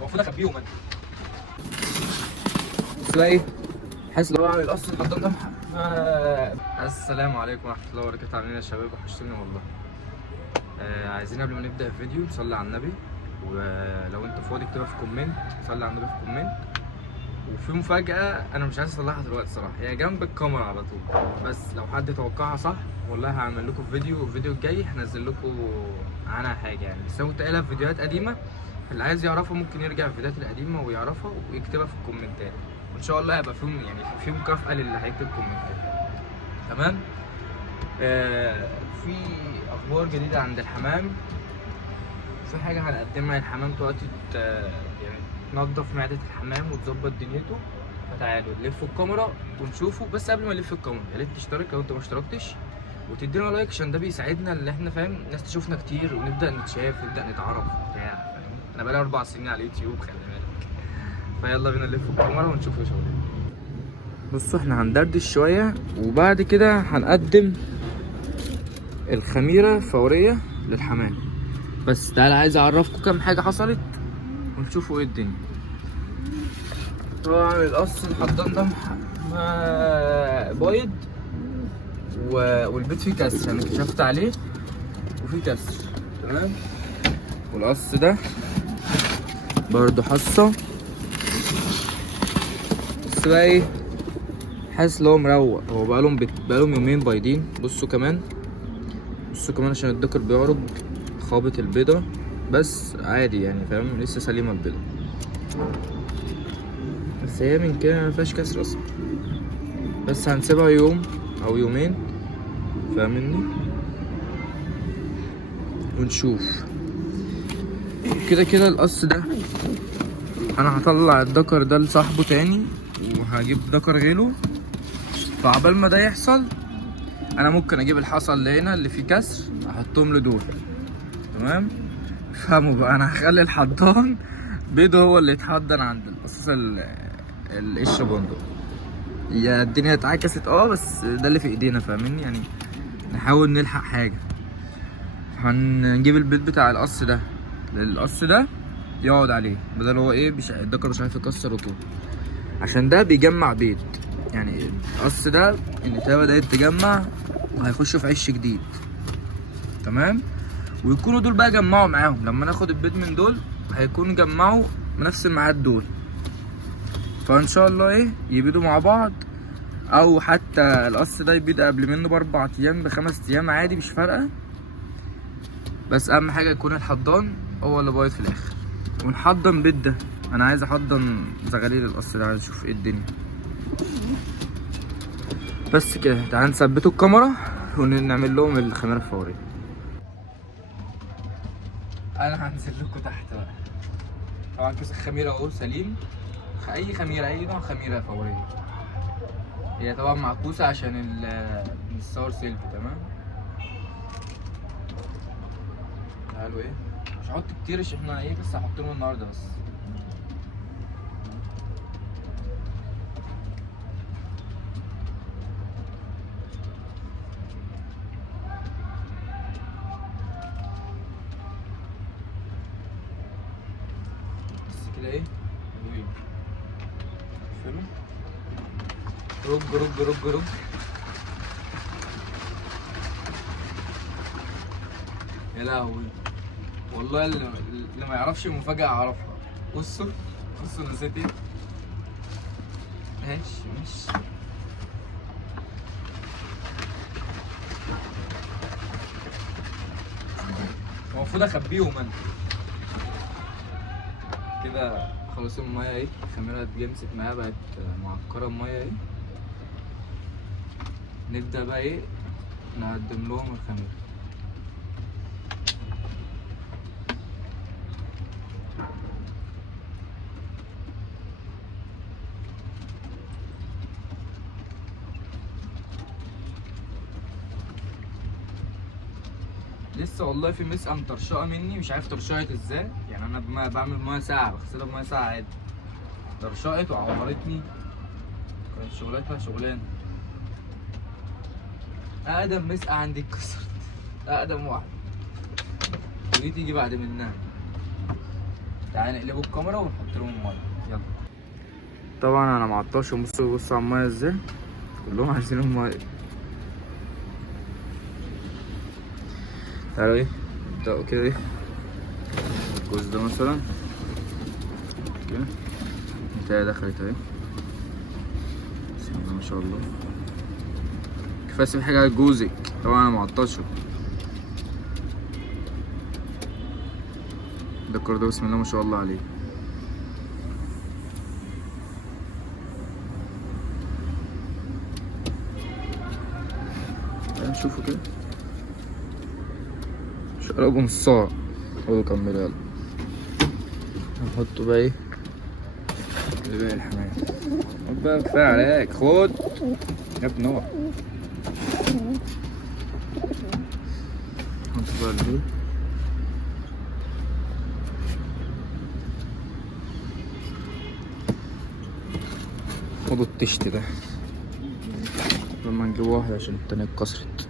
المفروض اخبيهم انا. بس بقى ايه، حاسس لو اعمل اصلا الحضان ده. السلام عليكم ورحمه الله وبركاته. عاملين يا شباب؟ وحشتوني والله. عايزين قبل ما نبدا الفيديو نصلي على النبي، ولو انت فاضي اكتبها في كومنت، صلي على النبي في كومنت. وفي مفاجاه انا مش عايز اطلعها دلوقتي صراحه، هي جنب الكاميرا على طول، بس لو حد توقعها صح والله هعمل لكم فيديو، الفيديو الجاي هنزل لكم عنها حاجه يعني، بس انا كنت قايلها في فيديوهات قديمه، اللي عايز يعرفها ممكن يرجع الفيديوهات القديمه ويعرفها ويكتبها في الكومنتات، وان شاء الله هيبقى فيهم يعني في مكافاه للي هيكتب كومنتات. تمام. في اخبار جديده عند الحمام، في حاجه هنقدمها للحمام دلوقتي، يعني تنظف معده الحمام وتظبط دنيته. فتعالوا نلف الكاميرا ونشوفه، بس قبل ما نلف الكاميرا يا ريت تشترك لو انت ما اشتركتش، وتدينا لايك عشان ده بيساعدنا ان احنا فاهم الناس تشوفنا كتير ونبدا نتشاف نبدا نتعرف بتاع فاهم. انا بقالي 4 سنين على اليوتيوب خلي بالك. فيلا بينا نلف الكاميرا ونشوف شغلنا. بصوا احنا هندردش شويه وبعد كده هنقدم الخميره فوريه للحمام. بس تعالى عايز اعرفكم كام حاجه حصلت ونشوفوا ايه الدنيا. طبعا القص الحضان ده بايض والبيت فيه كسر، انا كشفت عليه وفيه كسر. تمام. والقص ده برضو حصه، بس بقى ايه، حاسس ان هو مروق، هو بقالهم يومين بايضين. بصوا كمان عشان الدكر بيعرض خابط البيضه، بس عادي يعني فاهم، لسه سليمه البيضه، بس هي من كده مفيهاش كسر اصلا. بس هنسيبها يوم او يومين فاهمني ونشوف. كده كده القص ده انا هطلع الدكر ده لصاحبه تاني وهجيب دكر غيره، فعبال ما ده يحصل انا ممكن اجيب الحصى اللي هنا اللي فيه كسر احطهم له دول. تمام. فهموا بقى، انا هخلي الحضان بيضه هو اللي يتحضن عند القصاص القش بندق. هي الدنيا اتعكست بس ده اللي في ايدينا فاهمني يعني، نحاول نلحق حاجه. هنجيب البيض بتاع القص ده للقص ده يقعد عليه، بدل هو ايه الدكر مش عارف يكسر طول، عشان ده بيجمع بيض يعني. القص ده النتايه بدأت تجمع وهيخشوا في عش جديد. تمام. ويكونوا دول بقى جمعوا معاهم، لما ناخد البيض من دول هيكونوا جمعوا بنفس الميعاد دول، فان شاء الله ايه يبيضوا مع بعض، او حتى القص ده يبيض قبل منه ب4 ايام ب5 ايام عادي مش فارقه، بس اهم حاجه يكون الحضان هو اللي بايض في الاخر. ونحضن بيض ده، انا عايز احضن زغاليل القص ده، عايز اشوف ايه الدنيا. بس كده تعال نثبتوا الكاميرا ونعمل لهم الخميره الفوريه. انا هنزل لكم تحت بقى. طبعا كيس الخميره اهو سليم، اي خميره اي نوع خميره فوريه، هي طبعا معكوسه عشان الصور سيلفي. تمام. تعالوا ايه، مش هحط كتير عشان احنا ايه بس هحط لهم النهارده بس. كده ايه حلو. رج يا لهوي والله، اللي ما يعرفش المفاجأة يعرفها. بصوا نسيت ايه. ماشي المفروض اخبيهم انا كده. خلاص المية اهي، الخميرة اتجمست معايا بقت معكرة المية اهي. نبدأ بقى ايه نقدم لهم الخميرة. لسه والله في مسقة مطرشقة مني، مش عارف طرشقت ازاي يعني، انا بعمل مية ساقعة بغسلها بمية ساقعة عادي، طرشقت وعورتني، كانت شغلتها شغلانة. اقدم مسقة عندي اتكسرت، اقدم واحدة ودي تيجي بعد منها. تعالى نقلبوا الكاميرا ونحط لهم الميه. يلا. طبعا انا معطشهم، بصوا على الميه ازاي، كلهم عايزين الميه. تعالوا ايه نبدأوا كده ايه الجوز ده مثلا كده، بتاعي دخلت اهي، بسم الله ما شاء الله. كفايه اسيب حاجه على جوزك، طبعا انا معطشه. ده الكور ده بسم الله ما شاء الله عليه. تعالوا نشوفوا كده، شربوا نصها. خدوا كملوا يلا. هنحطه بقى ايه لباقي الحمام. خد بقى كفايه عليك، خد يا ابن نور. حط بقى البيض. خدوا التشت ده لما نجيب واحدة عشان التانية اتكسرت.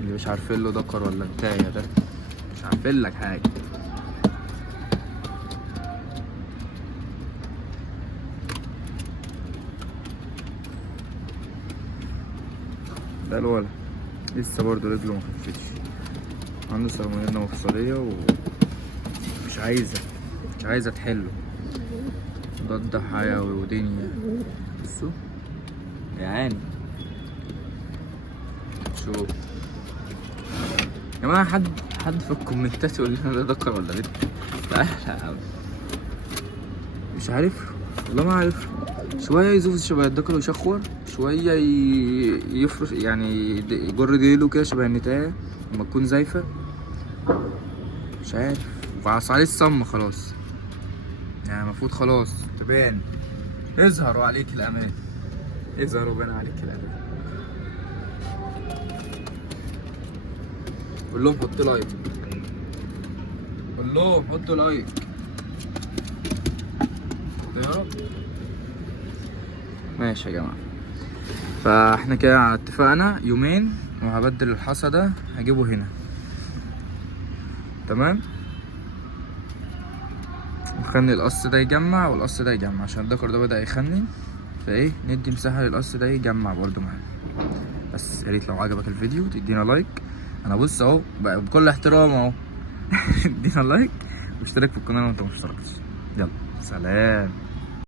اللي مش عارفين له دكر ولا بتاعي ده، مش عارفين لك حاجة. ده الولد لسه برضه رجله مخفتش، عنده سلمونيلا مفصلية ومش عايزة تحله. ضد حيوي ودنيا. بصوا يعني شوف يا جماعة، حد في الكومنتات يقول لنا ده ذكر ولا بنت. تعالى يا عم، مش عارف والله، ما عارف. شوية يزوف شبه الذكر ويشخور، شوية يفرش يعني يجر ديله كده شبه النتاية لما تكون زايفة، مش عارف. وعص عليه الصم خلاص، يعني المفروض خلاص تبان. اظهروا عليك الأمان، اظهروا بان عليك الأمان. قول لهم حطوا لايك، قول لهم حطوا لايك يا رب. ماشي يا جماعة، فاحنا كده اتفقنا يومين، وهبدل الحصى ده هجيبه هنا تمام. نخلي القص ده يجمع والقص ده يجمع، عشان الدكر ده بدأ يخنن، فايه ندي مساحة للقص ده يجمع برضه معانا. بس يا ريت لو عجبك الفيديو تدينا لايك. انا بص اهو بكل احترام اهو ادينا لايك واشترك في القناة لو انت مشتركتش. يلا سلام.